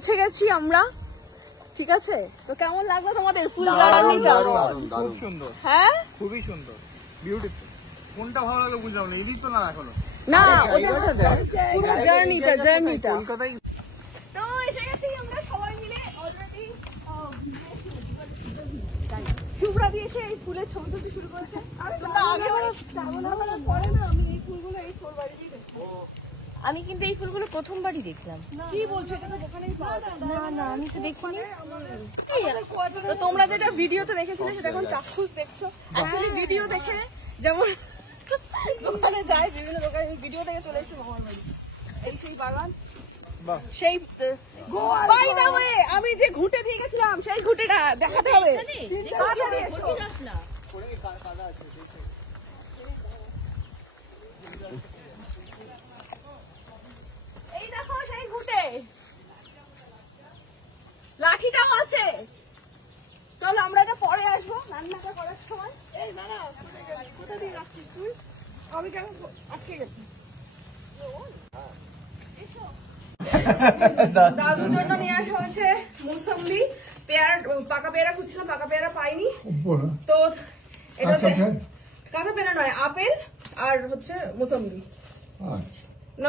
পৌঁছে গেছি আমরা, ঠিক আছে? তো কেমন লাগলো তোমাদের ফুল জার্নিটা? খুব সুন্দর, হ্যাঁ খুবই সুন্দর, বিউটিফুল। কোনটা ভালো লাগলো বুঝলাম না, এদিক তো না এখনো। না পুরো জার্নিটা কলকাতায়। তো এসে গেছি আমরা সবাই মিলে অলরেডি। শুভ্রা দিয়ে এসে এই ফুলের ছবি তুলতে শুরু করেছে। আমি কিন্তু এই ফুলগুলো প্রথমবারই দেখলাম। কি বলছো? এটা তো দোকানেই পাওয়া যায়। না আমি তো দেখিনি। তো তোমরা যেটা ভিডিওতে দেখেছিলে সেটা এখন চাক্ষুষ দেখছো। অ্যাকচুয়ালি ভিডিও দেখে যেমন দোকানে যায়, বিভিন্ন দোকানে ভিডিও থেকে চলে এসেছে মামার বাড়ি। এই সেই বাগান, সেই বাই দা ওয়ে আমি যে ঘুঁটে দিয়ে গেছিলাম সেই ঘুঁটেটা দেখাতে হবে। এই দেখো সেই ঘুঁটে, লাঠিটাও আছে। চলো আমরা এটা পরে আসবো রান্নাটা করার সময়। এই না কোথা দিয়ে যাচ্ছিস তুই? আমি কেন আটকে গেছি? দাদুর জন্য নিয়ে আসা হয়েছে মুসম্বি, পেয়ারা, পাকা পেয়ারা খুঁজছিলাম, পাকা পেয়ারা পাইনি। তো এটা হচ্ছে কাঁচা পেয়ারা নয়, আপেল আর হচ্ছে মুসম্বি। না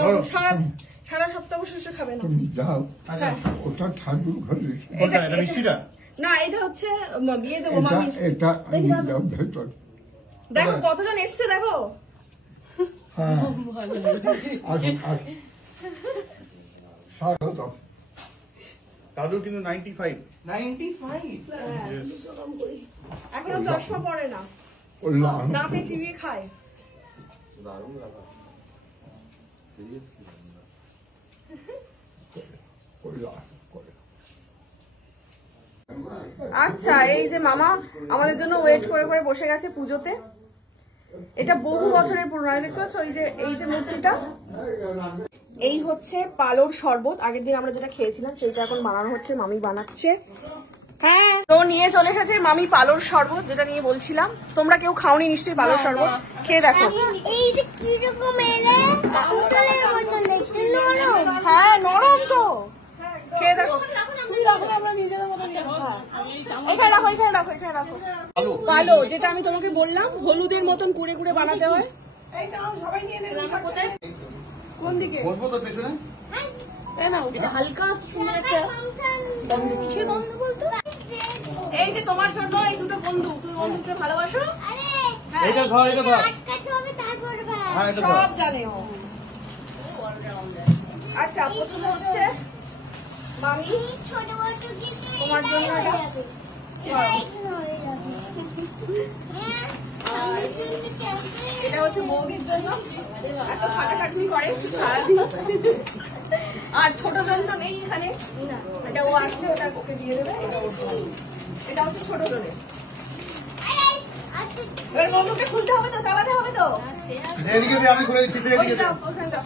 সারা সপ্তাহ বসে খাবে না। না এটা হচ্ছে বিয়ে দেবো মামি। দেখো কতজন এসছে দেখো। দাদু কিন্তু 95 এখনো চশমা পড়ে না, দাঁতে চিবিয়ে খায়। আচ্ছা এই যে মামা আমাদের জন্য ওয়েট করে করে বসে গেছে পুজোতে। এটা বহু বছরের পুরনো, দেখতে পাচ্ছ এই যে মূর্তিটা। এই হচ্ছে পালোর শরবত, আগের দিন আমরা যেটা খেয়েছিলাম সেইটা এখন বানানো হচ্ছে, মামি বানাচ্ছে। হ্যাঁ তো নিয়ে চলে এসেছে মামি পালোর শরবত, যেটা নিয়ে বলছিলাম। তোমরা কেউ খাওনি নিশ্চয়ই পালোর শরবত, খেয়ে দেখো। হ্যাঁ নরম তো, খেয়ে দেখো। এখানে রাখো। পালো যেটা আমি তোমাকে বললাম হলুদের মতন কুড়ে কুড়ে বানাতে হয়। কোন দিকে বসবো তো পেছনে? এটা হালকা সুন্দর একটা গন্ধ। কিসের গন্ধ বলতো? এই যে তোমার জন্য এই দুটো বন্ধু, তুমি বন্ধুকে ভালোবাসো? এটা ধর, এটা ধর, সব জানে ও। আচ্ছা প্রথমে হচ্ছে মামি তোমার জন্য এটা হচ্ছে বৌদির জন্য, এত খাটাখাটনি করে সারাদিন। আর ছোট জন তো নেই এখানে, এটা ও আসলে ওটা ওকে দিয়ে দেবে। এটা হচ্ছে ছোট জনের। এবার বন্ধুকে খুলতে হবে তো, চালাতে হবে তো। আমি খুলে দিচ্ছি, ওখানে যাও।